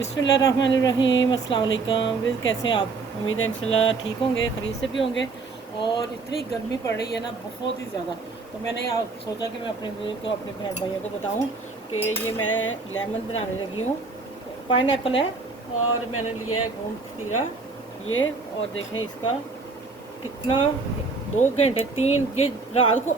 बिस्मिल्लाहिर्रहमानिर्रहीम, अस्सलाम वालेकुम। कैसे हैं आप? उम्मीद है इंशाल्लाह ठीक होंगे, खरीद से भी होंगे। और इतनी गर्मी पड़ रही है ना, बहुत ही ज़्यादा। तो मैंने सोचा कि मैं अपने को अपने भाइयों को बताऊं कि ये मैं लेमन बनाने लगी हूँ। पाइन एप्पल है और मैंने लिया है गोंद कतीरा ये। और देखें इसका कितना, 2 घंटे 3, ये रात को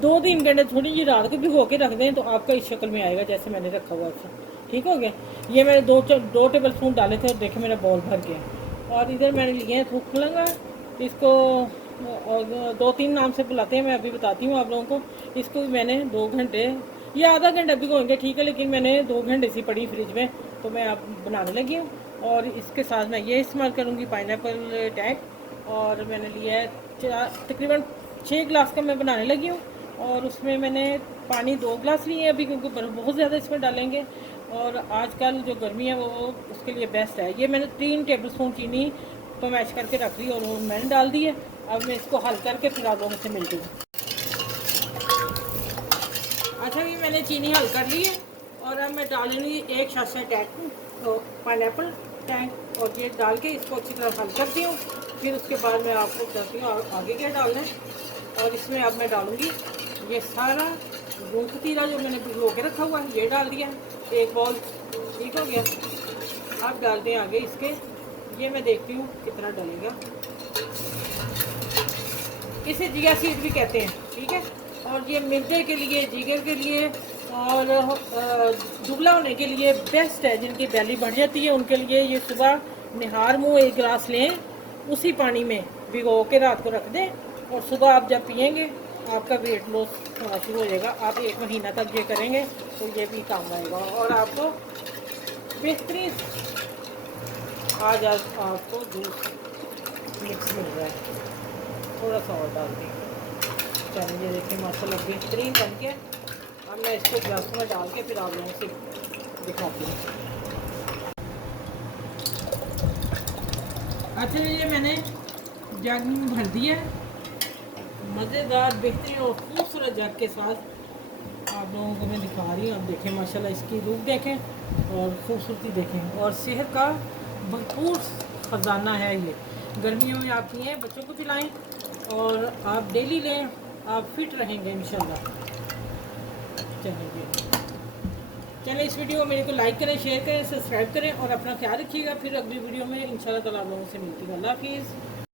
2-3 घंटे थोड़ी, ये रात को भिगो के रख दें तो आपका इस शक्ल में आएगा जैसे मैंने रखा हुआ था। ठीक हो गया। ये मैंने 2 टेबल स्पून डाले थे और देखे मेरा बॉल भर गया। और इधर मैंने लिए हैं थूक खलंगा, इसको और 2-3 नाम से बुलाते हैं, मैं अभी बताती हूँ आप लोगों को। इसको भी मैंने 2 घंटे या आधा घंटा भिगोएंगे, ठीक है, लेकिन मैंने 2 घंटे सी पड़ी फ्रिज में, तो मैं अब बनाने लगी हूँ। और इसके साथ मैं ये इस्तेमाल करूँगी पाइनएप्पल टैंक। और मैंने लिया है तकरीबन 6 गिलास का मैं बनाने लगी हूँ। और उसमें मैंने पानी 2 गिलास लिए हैं अभी, क्योंकि बर्फ़ बहुत ज़्यादा इसमें डालेंगे। और आजकल जो गर्मी है वो उसके लिए बेस्ट है। ये मैंने 3 टेबल स्पून चीनी तो मैश करके रख ली और वो मैंने डाल दी है। अब मैं इसको हल करके फिर आप लोगों से मिलती हूँ। अच्छा, ये मैंने चीनी हल कर ली है और अब मैं डालूंगी 1 शाशा टैंक तो पाइनएप्पल टैंक, और ये डाल के इसको अच्छी तरह हल करती हूँ। फिर उसके बाद मैं आपको बताती हूँ आगे क्या डालना है। और इसमें अब मैं डालूँगी ये सारा गोंद कतीरा जो मैंने भिगो के रखा हुआ है, ये डाल दिया 1 बॉल। ठीक हो गया। अब डालते हैं आगे इसके, ये मैं देखती हूँ कितना डलेगा। इसे जिया सीड भी कहते हैं, ठीक है। और ये मिर्दे के लिए, जिगर के लिए और दुबला होने के लिए बेस्ट है। जिनकी बैली बढ़ जाती है उनके लिए ये सुबह निहार मुँह 1 गिलास लें, उसी पानी में भिगो के रात को रख दें, और सुबह आप जब पियेंगे आपका वेट लॉस होना शुरू हो जाएगा। आप 1 महीना तक ये करेंगे तो ये भी काम आएगा और आपको बेहतरीन आज आपको जूस मिक्स मिल रहा है। थोड़ा सा और डाल देंगे। चलिए, ये देखिए माशाल्लाह बेहतरीन बन के। अब मैं इसको ग्लास में डाल के फिर आप लोगों से दिखाती हूँ। अच्छा, ये मैंने जग में भर दिया है, मज़ेदार बेहतरीन और खूबसूरत जग के साथ आप लोगों को मैं दिखा रही हूँ। अब देखें माशाल्लाह इसकी रूप देखें और ख़ूबसूरती देखें, और सेहत का भरपूर ख़जाना है ये। गर्मियों में आप पिएँ, बच्चों को पिलाएँ और आप डेली लें, आप फिट रहेंगे इंशाल्लाह। चलिए इस वीडियो को मेरे को लाइक करें, शेयर करें, सब्सक्राइब करें और अपना ख्याल रखिएगा। फिर अगली वीडियो में इंशाल्लाह ताला आप लोगों से मिलती है। अल्लाह हाफिज़।